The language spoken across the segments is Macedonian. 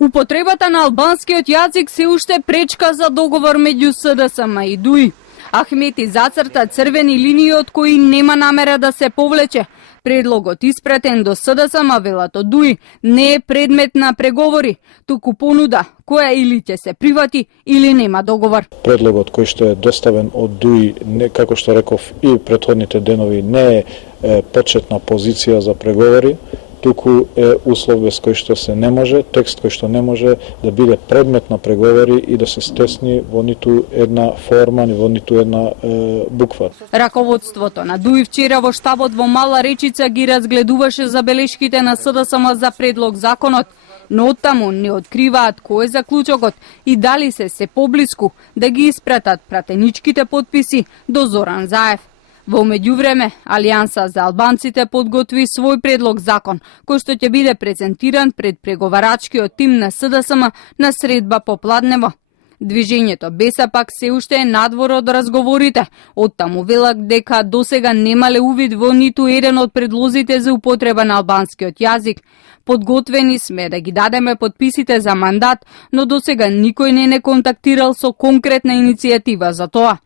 Употребата на албанскиот јазик се уште пречка за договор меѓу СДСМ и ДУИ. Ахмети зацрта црвени линии од кои нема намера да се повлече. Предлогот испратен до СДСМ, велат од ДУИ, не е предмет на преговори, туку понуда која или ќе се прифати или нема договор. Предлогот кој што е доставен од ДУИ, како што реков и претходните денови, не е почетна позиција за преговори, туку е услов без кој што се не може, текст кој што не може да биде предмет на преговори и да се стесни во ниту една форма, ни во ниту една буква. Раководството на ДУИ вчера во штабот во Мала Речица ги разгледуваше забелешките на СДСМ за предлог законот, но оттаму не откриваат кој е заклучокот и дали се поблиску да ги испратат пратеничките потписи до Зоран Заев. Во меѓувреме, Алијанса за албанците подготви свој предлог закон, кој што ќе биде презентиран пред преговарачкиот тим на СДСМ на средба попладнево. Движењето Бесапак се уште е надвор од разговорите. Оттаму велат дека досега немале увид во ниту еден од предлозите за употреба на албанскиот јазик. Подготвени сме да ги дадеме подписите за мандат, но досега никој не контактирал со конкретна иницијатива за тоа.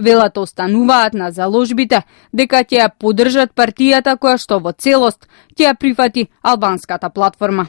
Велат остануваат на заложбите дека ќе ја поддржат партијата која што во целост ќе ја прифати албанската платформа.